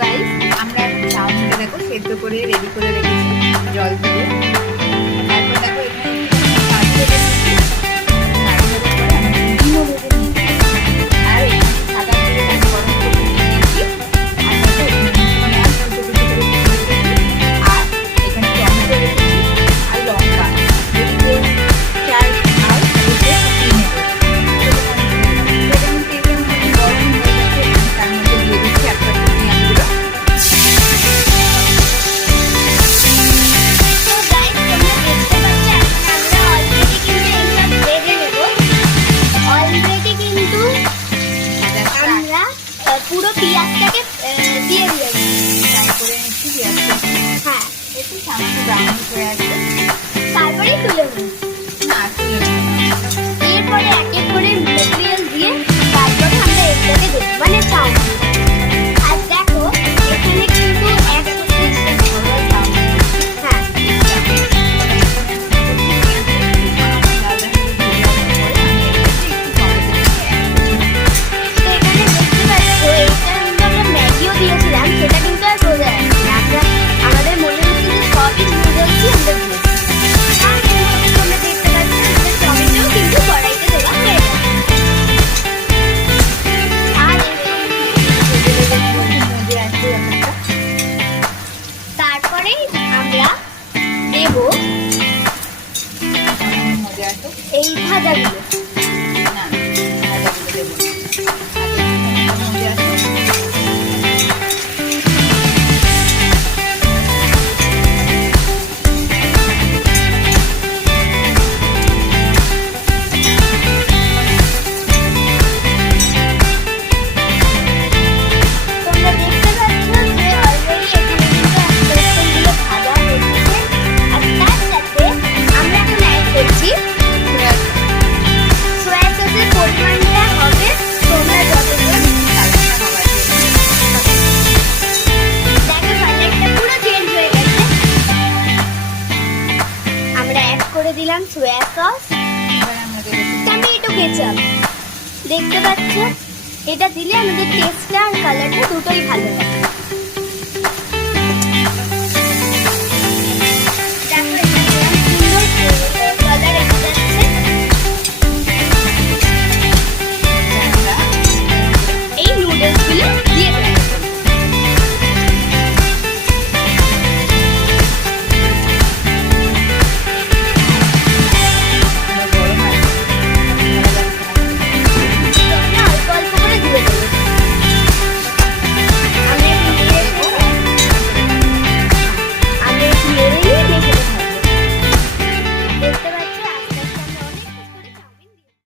Guys, আমরা চাউমিনটা দেখো সেদ্ধ করে রেডি করে রেখেছি জল দিয়ে। তারপর দেখো এখানে কাজু ভেজে নিচ্ছি, কাজু ভাজার পরে আমরা ডিমও ভেজে নিচ্ছি। আর এখানে সাদা তেল আমি গরম করে নিয়েছি। আর দেখো এখানে পেঁয়াজ কুচো কুচো করে কুচি রেখেছি। আর এখানে টমেটো রেখেছি আর লঙ্কা। যদি কেউ চায় খাও তাহলে সে কুচিয়ে নেবে। তেলের মধ্যে গরম হয়ে গেছে, তার মধ্যে দিয়ে দিচ্ছি একটা পেঁয়াজগুলো। পুরো পেঁয়াজটাকে দিয়ে দিয়েছি, ফ্রাই করে নিচ্ছি পেঁয়াজটা। হ্যাঁ, একটু সামান্য ব্রাউন হয়ে আসবে। তারপরে তুলে নেব। না, তুলে নেবো না। এরপরে এক এক করে মেটেরিয়াল দিয়ে তারপরে আমরা এটাকে দেবো, মানে চাউমিন। আর দেখো এখানে কিন্তু এক হ্যাঁ তো এখানে দেখতে পাচ্ছ এইটার মধ্যে আমরা ম্যাগিও দিয়েছিলাম, সেটা কিন্তু আর বোঝা যাচ্ছে না। আমরা আমাদের মনে হচ্ছে যে সবই নুডলসই আমরা দিয়েছি। আর এর মধ্যে তোমরা দেখতে পাচ্ছ আমাদের টমেটো কিন্তু কড়াইতে দেওয়া হয়ে গেছে। আর তারপরে আমরা দেব এই ভাজাগুলো। তোমরা দেখতে পাচ্ছ যে অলরেডি এখানে কিন্তু পেস্টগুলো ভাজা হয়ে গেছে। আর তার সাথে আমরা এখন অ্যাড করছি সয়া সসের পরিমাণটা হবে তোমরা যতজন। দেখো কালারটা পুরো চেঞ্জ হয়ে গেছে। আমরা অ্যাড করে দিলাম সয়া সস, টমেটো কেচাপ। দেখতে পাচ্ছ এটা দিলে আমাদের টেস্টটা আর কালারটা দুটোই ভালো হয়।